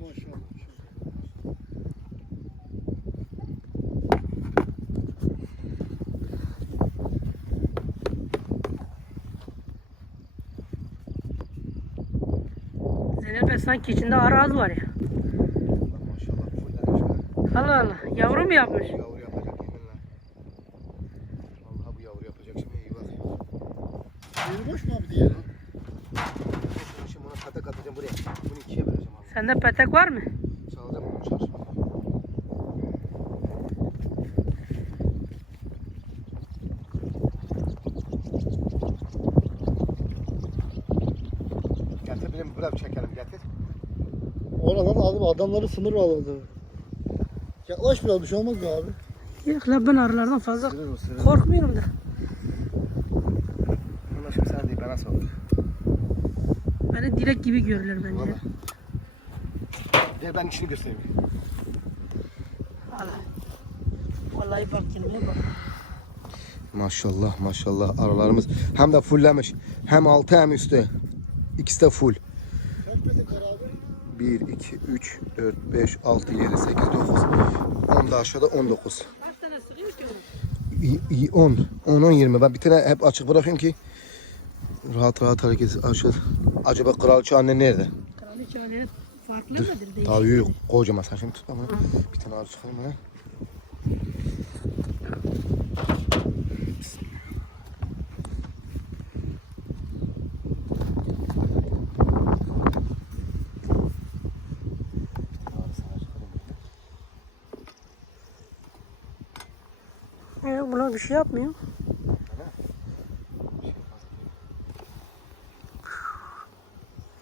maşallah. Zeynep sanki içinde arı az var ya. Allah Allah. Yavru mu yapmış? Yavru yapacak yeminle. Vallahi bu yavru yapacak şimdi iyi bak. Yeri boş mu abi diğeri? Şimdi bunu patak atacağım buraya. Bunu ikiye böleceğim abi. Sende petek var mı? Salacağım bunu çarşıya. Getir benim biraz çekelim getir. Oradan alıp adamları sınır alırdı. Yaklaş biraz bir şey olmaz mı abi? Yok la ben arılardan fazla Sırır o sırır. korkmuyorum da. Şimdi sen değil bana sor. Beni dilek gibi görürler bence. Valla. Gel ben işini göstereyim. Allah. Vallahi bak kendine bak. Maşallah maşallah aralarımız hem de fulllemiş. Hem altı hem üstü. İkisi de full. Kaç petek var abi? 1, 2, 3, 4, 5, 6, 7, 8, 9. 10 da aşağıda 19. Kaç tane sığıyor ki İyi, iyi 10. 10, 10, 20. Ben bir tane hep açık bırakıyorum ki rahat rahat hareket. Aşağı. Acaba kraliçe anne nerede? Kraliçe annenin farklı mıdır? Değişik. Tabii yok. Kocaman. Sen şimdi tutma bunu. Bir tane ağrı çıkarım bana. Ee, buna bir şey yapmıyor.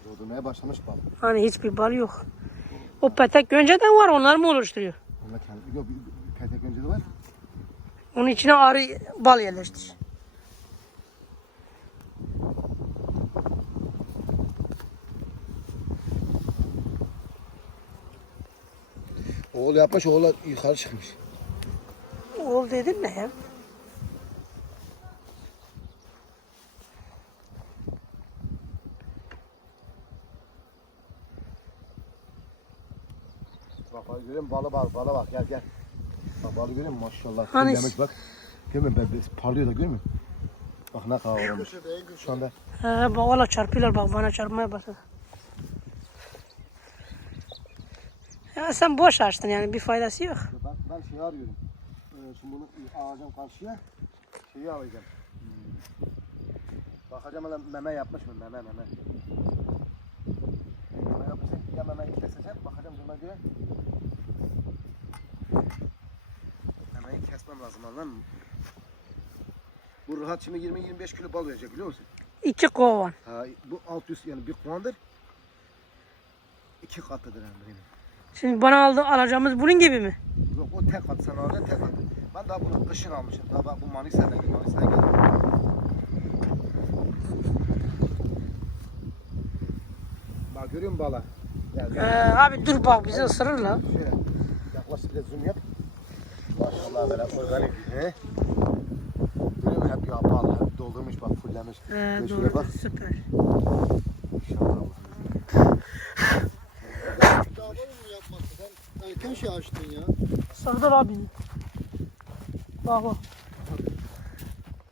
Doldurmaya başlamış bal. Hani hiçbir bal yok. O petek önceden var onlar mı oluşturuyor? Onlar kendi, yok petek önce de var. Onun içine arı bal yerleştir. Oğul yapmış, oğul yukarı çıkmış. Oğul dedin ne ya? Bak bak görüyor musun? Balı var, balı bak gel gel. Bak balı görüyor musun? Maşallah. Hani- Fullemiş bak. Görüyor musun? Parlıyor da görüyor musun? Bak ne kadar olmuş. Şu anda He, bak valla çarpıyorlar bak bana çarpmaya başladı. Ya sen boş açtın yani bir faydası yok. ben, ben şeyi arıyorum. Ee, şimdi bunu alacağım karşıya. Şeyi alacağım. Hmm. Bakacağım hele meme yapmış mı? Meme. Meme ya memeyi keseceğim. Bakacağım duruma göre. Memeyi kesmem lazım anladın mı? Bu rahat şimdi 20-25 kilo bal verecek biliyor musun? İki kovan. Ha, bu alt üst yani bir kovandır. İki katıdır yani benim. Şimdi bana aldı, alacağımız bunun gibi mi? Yok o tek kat sen alacaksın tek kat. Ben daha bunu kışın almışım. Daha bak bu Manisa'dan geldi. Manisa'dan geldi. Bak görüyor musun bala? Ee, abi dur bak bizi ısırır la. Şöyle yaklaş bir de zoom yap. Maşallah böyle organik. He? Görüyor musun? Hep yapar. Hep doldurmuş bak fullemiş. Ee, Ve doğru bak. süper. İnşallah. Mı yapması? Sen erken şey açtın ya. Sardar abi. Bak bak.